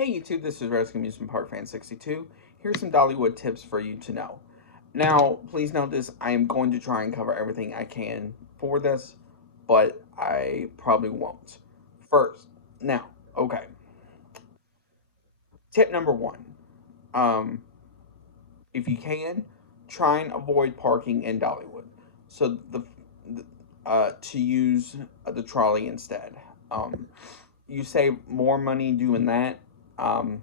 Hey YouTube, this is Rescue Amusement Park Fan 62. Here's some Dollywood tips for you to know. Now, please note this, I am going to try and cover everything I can for this, but I probably won't. First, now, okay. Tip number one. Um, if you can, try and avoid parking in Dollywood. So to use the trolley instead. You save more money doing that. Um,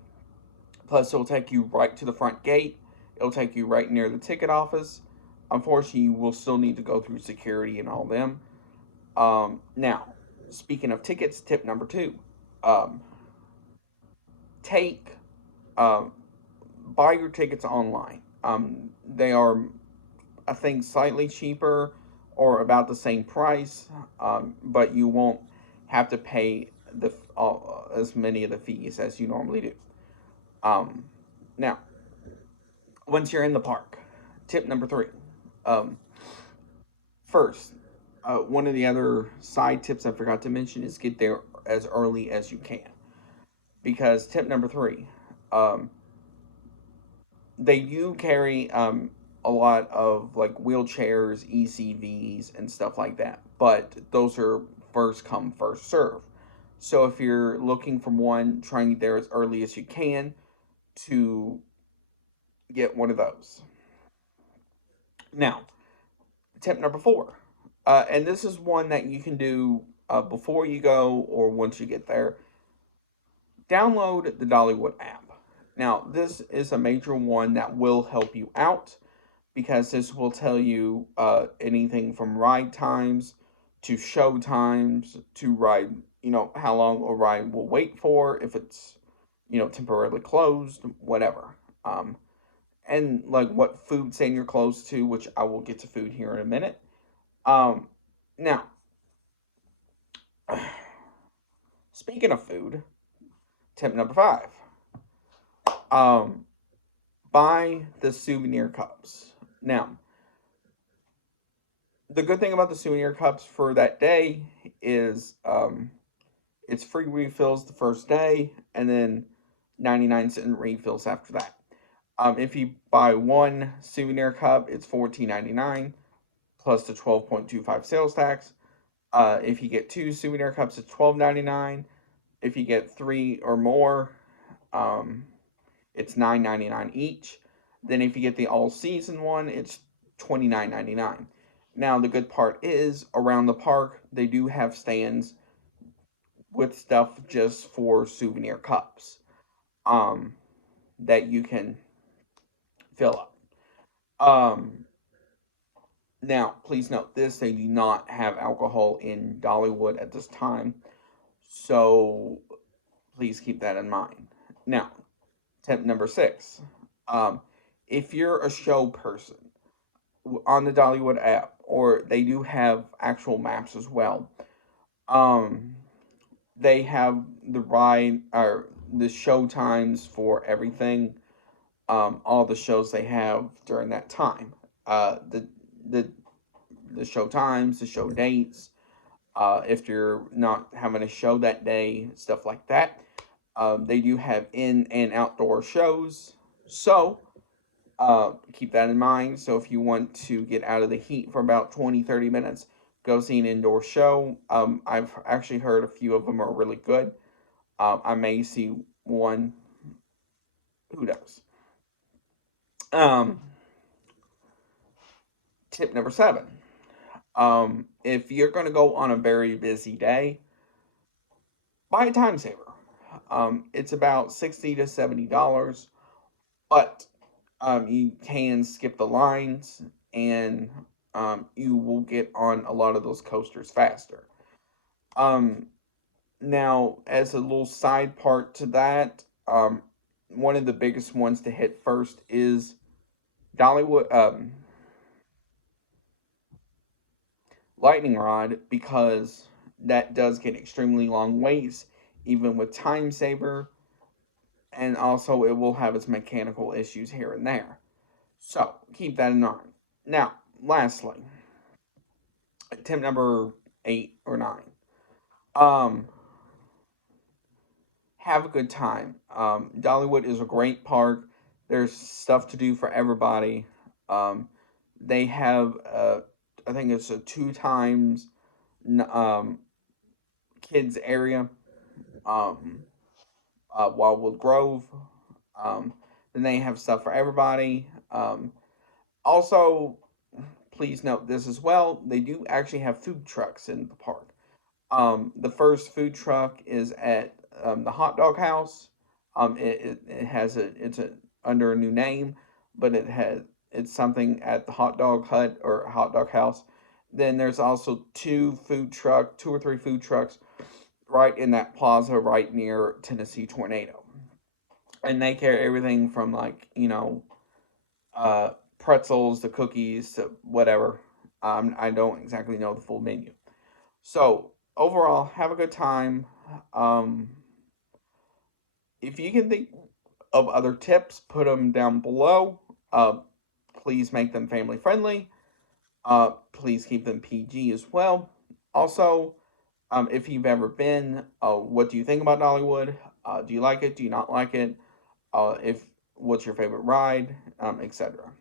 Plus, it'll take you right to the front gate. It'll take you right near the ticket office. Unfortunately, you will still need to go through security and all them. Now, speaking of tickets, tip number two: um, take um, buy your tickets online. They are, I think, slightly cheaper or about the same price, but you won't have to pay as many of the fees as you normally do. Um, Now, once you're in the park, tip number three. Um, First, one of the other side tips I forgot to mention is get there as early as you can. Because tip number three, um, they do carry a lot of like wheelchairs, ECVs, and stuff like that. But those are first come, first serve. So if you're looking for one, try and get there as early as you can to get one of those. Now, tip number four, and this is one that you can do before you go or once you get there. Download the Dollywood app. Now, this is a major one that will help you out because this will tell you anything from ride times to show times to ride, how long a ride will wait for, if it's, temporarily closed, whatever. Um, and like what food stand you're close to, which I will get to food here in a minute. Um, Now, speaking of food, tip number five. Um, Buy the souvenir cups. Now, the good thing about the souvenir cups for that day is it's free refills the first day and then 99-cent refills after that. If you buy one souvenir cup, it's $14.99 plus the 12.25 sales tax. If you get two souvenir cups, it's $12.99. If you get three or more, um, it's $9.99 each. Then if you get the all season one, it's $29.99. Now the good part is around the park they do have stands with stuff just for souvenir cups um, that you can fill up. Um, Now, please note this: they do not have alcohol in Dollywood at this time, so please keep that in mind. Now, tip number six: um, if you're a show person on the Dollywood app, or they do have actual maps as well, um, they have the ride or the show times for everything. All the shows they have during that time. The the show times, the show dates, if you're not having a show that day, stuff like that. They do have in and outdoor shows, so keep that in mind. So if you want to get out of the heat for about 20-30 minutes, go see an indoor show. I've actually heard a few of them are really good. I may see one, who knows. Um, Tip number seven. If you're going to go on a very busy day, buy a time saver. It's about $60 to $70, but you can skip the lines and you will get on a lot of those coasters faster. Um, Now, as a little side part to that, one of the biggest ones to hit first is Dollywood Lightning Rod, because that does get extremely long waits, even with Time Saver, and also it will have its mechanical issues here and there. So keep that in mind. Now, lastly, tip number 8 or 9. Um, have a good time. Dollywood is a great park. There's stuff to do for everybody. Um, they have, I think it's a two times um, kids area, um, Wildwood Grove. Um, then they have stuff for everybody. Also, please note this as well. They do actually have food trucks in the park. The first food truck is at the hot dog house. It has it's under a new name, but it's something at the hot dog hut or hot dog house. Then there's also two or three food trucks right in that plaza right near Tennessee Tornado, and they carry everything from like uh, pretzels to cookies to whatever. I don't exactly know the full menu. So overall, have a good time. Um, if you can think of other tips, put them down below. Please make them family friendly. Please keep them PG as well. Also, if you've ever been, what do you think about Dollywood? Do you like it? Do you not like it? If what's your favorite ride, etc.